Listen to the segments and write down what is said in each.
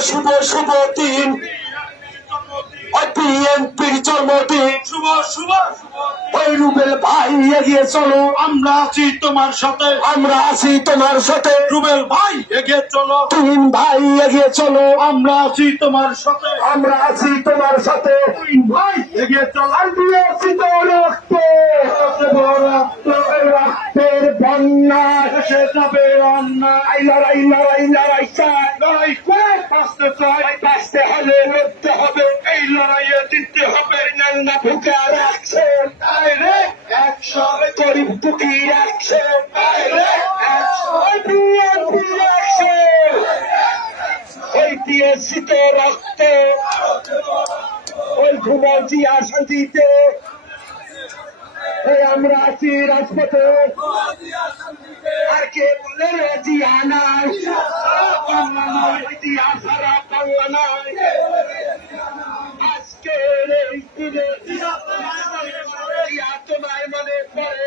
শুভ শুভ দিন বিএনপির জন্মদিন শুভ শুভ ওই রুবেল ভাই এগিয়ে চলো আমরা আছি তোমার সাথে আমরা আছি তোমার সাথে রুবেল ভাই এগিয়ে চলো তিন ভাই এগিয়ে চলো আমরা আছি তোমার সাথে আমরা আছি তোমার সাথে তিন ভাই এগিয়ে চলো আর দিয়েছি তো রক্ত রক্তের বন্যা এসে যাবে অন্যায় লড়াই লড়াই লড়াই চাই লড়াই করে বাঁচতে চাই বাঁচতে হলে লড়তে হবে এই লড়াইয়ে জিততে হবে নান্না ভুকা রাখছে ডাইরেক্ট অ্যাকশন গরিব দুঃখী রাখছে ডাইরেক্ট অ্যাকশন বিএনপি রাখছে ওই দিয়েছি তো রক্ত ওই ঘুমাও জিয়া শান্তিতে আমরা আছি রাজপথে আর কে বলে জিয়া নাই বাংলা নয় জিয়া সারা বাংলা নয় আজকের এই দিনে জিয়া তোমায় মনে পড়ে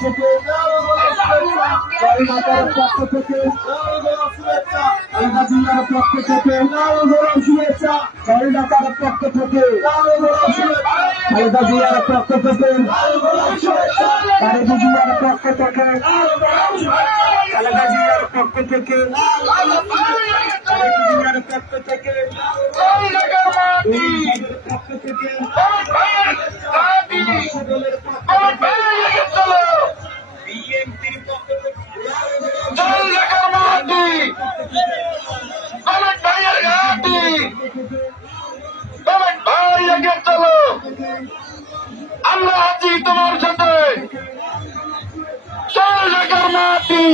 Thank you. কলকাতার পক্ষ থেকে খালেদা জিয়ার পক্ষ থেকে শুভেচ্ছা, কলকাতার পক্ষ থেকে খালেদা জিয়ার পক্ষ থেকে খালেদা জিয়ার পক্ষ থেকে খালেদা জিয়ার পক্ষ থেকে খালেদা জিয়ার পক্ষ থেকে পক্ষ থেকে বিএনপির পক্ষ থেকে আমরা আছি তোমার সাথে, চল ঢাকার মাটি,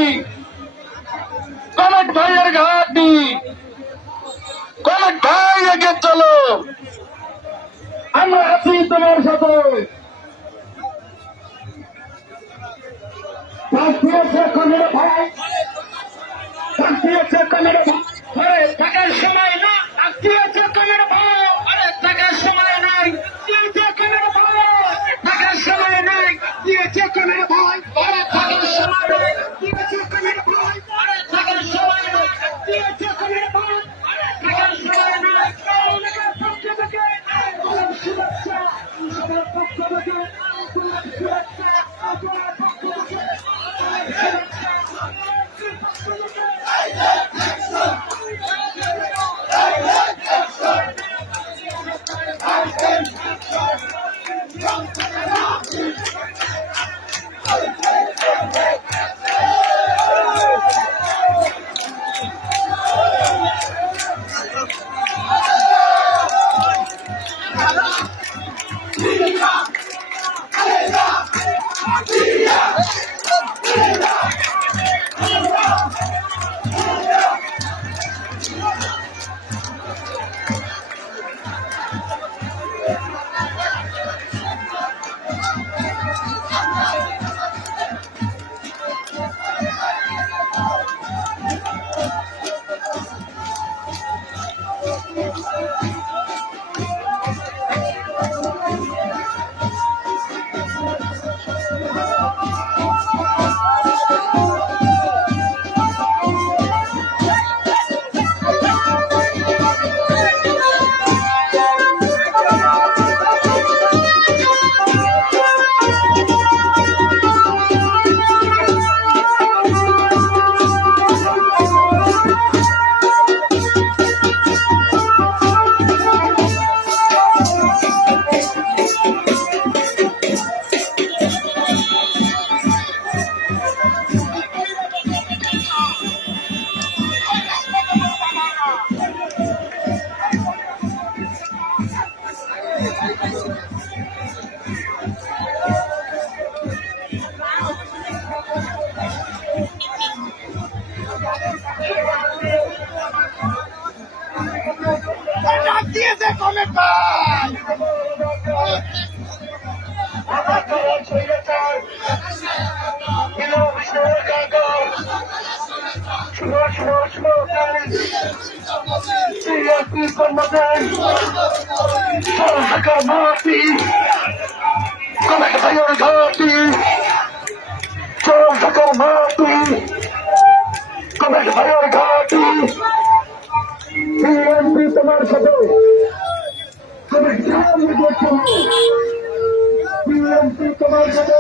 কমেট ভাইয়ের ঘাটি, কমেট ভাই এগে চলো, আমরা আছি তোমার সাথে। থাকার সময় না, থাকার সময় নাই, থাকার সময় নাই, ভাই থাকার সময় নাই, থাকার সময় নাই, থাকার সময় নাই, শুভেচ্ছা সবার পক্ষ থেকে শুভেচ্ছা সবার পক্ষ থেকে দিয়েছে কমেট ভাই, ঢাকার মাটি, কমেট ভাইয়ের ঘাটি, চল ঢাকার মাটি, কমেট ভাইয়ের ঘাটি, বিএনপি তোমার সাথে, বিএনপি তোমার সাথে,